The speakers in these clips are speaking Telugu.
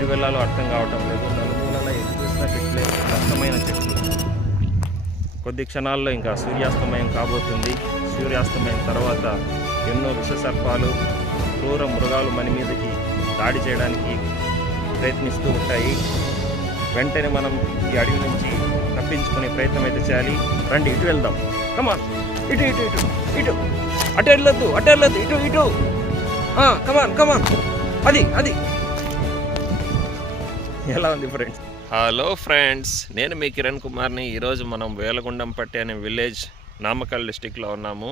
ఎటు వెళ్ళాలో అర్థం కావటం లేదు. నలుమూలలా ఎటు చూసినా చెట్లే, కష్టమైన చెట్లు. కొద్ది క్షణాల్లో ఇంకా సూర్యాస్తమయం కాబోతుంది. సూర్యాస్తమయం తర్వాత ఎన్నో విషసర్పాలు, క్రూర మృగాలు మన మీదకి దాడి చేయడానికి ప్రయత్నిస్తూ ఉంటాయి. వెంటనే మనం ఈ అడవి నుంచి తప్పించుకునే ప్రయత్నం అయితే చేయాలి. రండి, ఇటు వెళ్దాం. కమాన్, ఇటు ఇటు ఇటు ఇటు అటు వెళ్ళొద్దు, ఇటు ఇటు. కమాన్ కమాన్, అది అది. ఎలా ఉంది ఫ్రెండ్స్? హలో ఫ్రెండ్స్, నేను మీ కిరణ్ కుమార్ని. ఈరోజు మనం వేలగుండంపట్టి అనే విలేజ్, నామకల్ డిస్టిక్లో ఉన్నాము.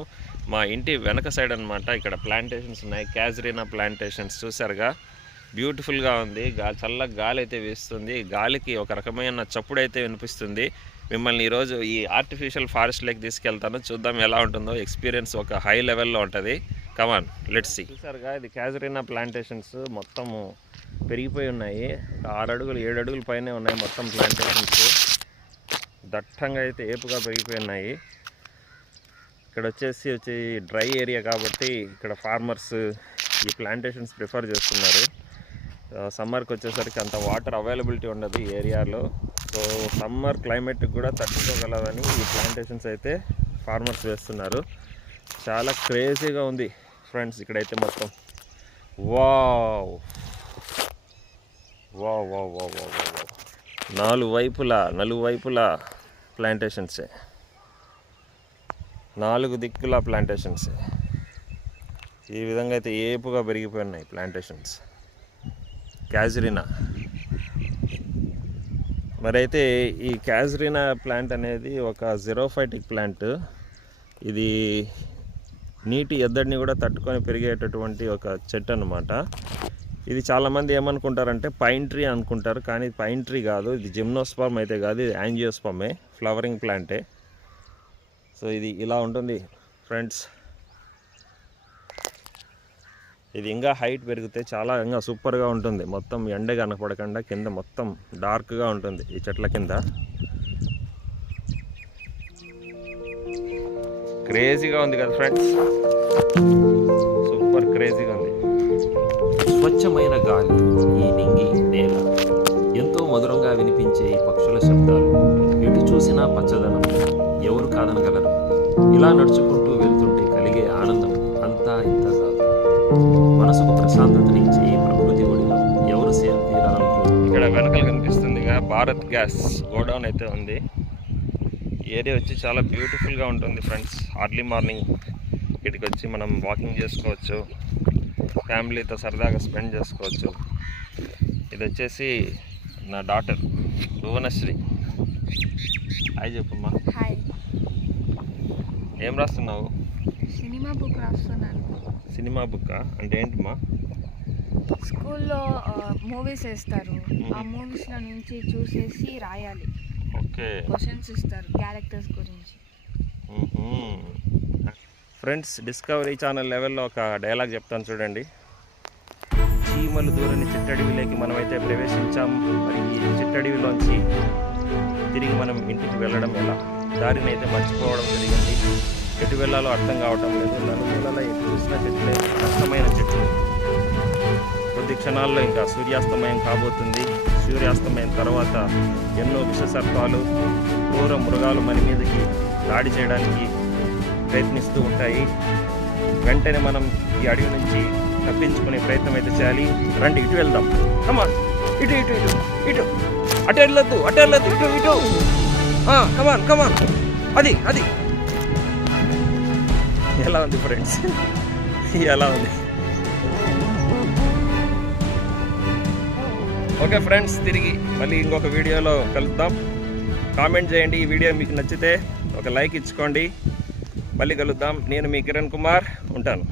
మా ఇంటి వెనక సైడ్ అనమాట. ఇక్కడ ప్లాంటేషన్స్ ఉన్నాయి, క్యాజరీనా ప్లాంటేషన్స్. చూసారుగా, బ్యూటిఫుల్గా ఉంది. చల్లగా గాలి అయితే వీస్తుంది. గాలికి ఒక రకమైన చప్పుడు అయితే వినిపిస్తుంది. మిమ్మల్ని ఈరోజు ఈ ఆర్టిఫిషియల్ ఫారెస్ట్లోకి తీసుకెళ్తాను. చూద్దాం ఎలా ఉంటుందో. ఎక్స్పీరియన్స్ ఒక హై లెవెల్లో ఉంటుంది. కమాన్, లెట్స్ సీ. చూసారుగా, ఇది క్యాజరీనా ప్లాంటేషన్స్. మొత్తము పెరిగిపోయి ఉన్నాయి. 6 అడుగులు 7 అడుగుల పైనే ఉన్నాయి మొత్తం ప్లాంటేషన్స్. దట్టంగా అయితే ఏపుగా పెరిగిపోయి ఉన్నాయి. ఇక్కడ వచ్చి డ్రై ఏరియా కాబట్టి ఇక్కడ ఫార్మర్స్ ఈ ప్లాంటేషన్స్ ప్రిఫర్ చేస్తున్నారు. సమ్మర్కి వచ్చేసరికి అంత వాటర్ అవైలబిలిటీ ఉండదు ఈ ఏరియాలో. సో సమ్మర్ క్లైమేట్కి కూడా తట్టుకోగలదని ఈ ప్లాంటేషన్స్ అయితే ఫార్మర్స్ వేస్తున్నారు. చాలా క్రేజీగా ఉంది ఫ్రెండ్స్ ఇక్కడైతే మొత్తం. Wow wow wow wow wow wow. నలువైపులా ప్లాంటేషన్సే, 4 దిక్కుల ప్లాంటేషన్సే. ఈ విధంగా అయితే ఏపుగా పెరిగిపోయి ఉన్నాయి ప్లాంటేషన్స్. క్యాజరీనా మరైతే ఈ క్యాజరీనా ప్లాంట్ అనేది ఒక జిరోఫైటిక్ ప్లాంట్. ఇది నీటి ఎద్దడిని కూడా తట్టుకొని పెరిగేటటువంటి ఒక చెట్టు అన్నమాట. ఇది చాలామంది ఏమనుకుంటారంటే పైన్ ట్రీ అనుకుంటారు, కానీ పైన్ ట్రీ కాదు. ఇది జిమ్నోస్పర్మ్ అయితే కాదు, ఇది యాంజియోస్పర్మే, ఫ్లవరింగ్ ప్లాంటే. సో ఇది ఇలా ఉంటుంది ఫ్రెండ్స్. ఇది ఇంకా హైట్ పెరిగితే చాలా ఇంకా సూపర్గా ఉంటుంది. మొత్తం ఎండ కనపడకుండా కింద మొత్తం డార్క్గా ఉంటుంది ఈ చెట్ల కింద. క్రేజీగా ఉంది కదా ఫ్రెండ్స్, సూపర్ క్రేజీగా ఉంది. స్వచ్ఛమైన గాలి, ఈ నింగి నేల, ఎంతో మధురంగా వినిపించే ఈ పక్షుల శబ్దాలు, ఎటు చూసినా పచ్చదనం, ఎవరు కాదనగలరు? ఇలా నడుచుకుంటూ వెళ్తుంటే కలిగే ఆనందం అంతా ఇంత కాదు. మనసుకు ప్రశాంతతనిచ్చే ఈ ప్రకృతి ఒడిలో ఎవరు సేమ్ తీరాలనుకో. ఇక్కడ వెనకలు కనిపిస్తుందిగా భారత్ గ్యాస్ గోడౌన్ అయితే ఉంది. ఏరియా వచ్చి చాలా బ్యూటిఫుల్గా ఉంటుంది ఫ్రెండ్స్. అర్లీ మార్నింగ్ ఇక్కడికి వచ్చి మనం వాకింగ్ చేసుకోవచ్చు, ఫ్యామిలీతో సరదాగా స్పెండ్ చేసుకోవచ్చు. ఇది వచ్చేసి నా డాటర్ భువనశ్రీ. హాయ్ చెప్పమ్మా. హాయ్. ఏం రాస్తున్నావు? సినిమా బుక్ రాస్తున్నాను. సినిమా బుక్ అంటే ఏంటమ్మా? స్కూల్లో మూవీస్ వేస్తారు, ఆ మూవీస్లో నుంచి చూసేసి రాయాలి. ఓకే, క్వశ్చన్స్ ఇస్తారు క్యారెక్టర్స్ గురించి. ఫ్రెండ్స్, డిస్కవరీ ఛానల్ లెవెల్లో ఒక డైలాగ్ చెప్తాను చూడండి. చీమలు దూరని చిట్టడవిలోకి మనమైతే ప్రవేశించాం. మరి ఈ చిట్టడవిలోంచి తిరిగి మనం ఇంటికి వెళ్ళడం ఎలా? దారిని అయితే మర్చిపోవడం జరిగింది. ఎటు వెళ్ళాలో అర్థం కావటం లేదు. నలుమూలలా ఎటు చూసినా చెట్లే, కష్టమైన చెట్లు. కొద్ది క్షణాల్లో ఇంకా సూర్యాస్తమయం కాబోతుంది. సూర్యాస్తమయం తర్వాత ఎన్నో విషసర్పాలు, క్రూర మృగాలు మన మీదకి దాడి చేయడానికి ప్రయత్నిస్తూ ఉంటాయి. వెంటనే మనం ఈ అడవి నుంచి తప్పించుకునే ప్రయత్నం అయితే చేయాలి. రండి, ఇటు వెళ్దాం. కమాన్, ఇటు ఇటు ఇటు ఇటు అటు వెళ్ళొద్దు, ఇటు ఇటు. కమాన్ కమాన్, అది అది. ఎలా ఉంది ఫ్రెండ్స్? ఎలా ఉంది? ఓకే ఫ్రెండ్స్, తిరిగి మళ్ళీ ఇంకొక వీడియోలో కలుద్దాం. కామెంట్ చేయండి. ఈ వీడియో మీకు నచ్చితే ఒక లైక్ ఇచ్చుకోండి. మళ్ళీ కలుద్దాం. నేను మీ కిరణ్ కుమార్ ఉంటాను.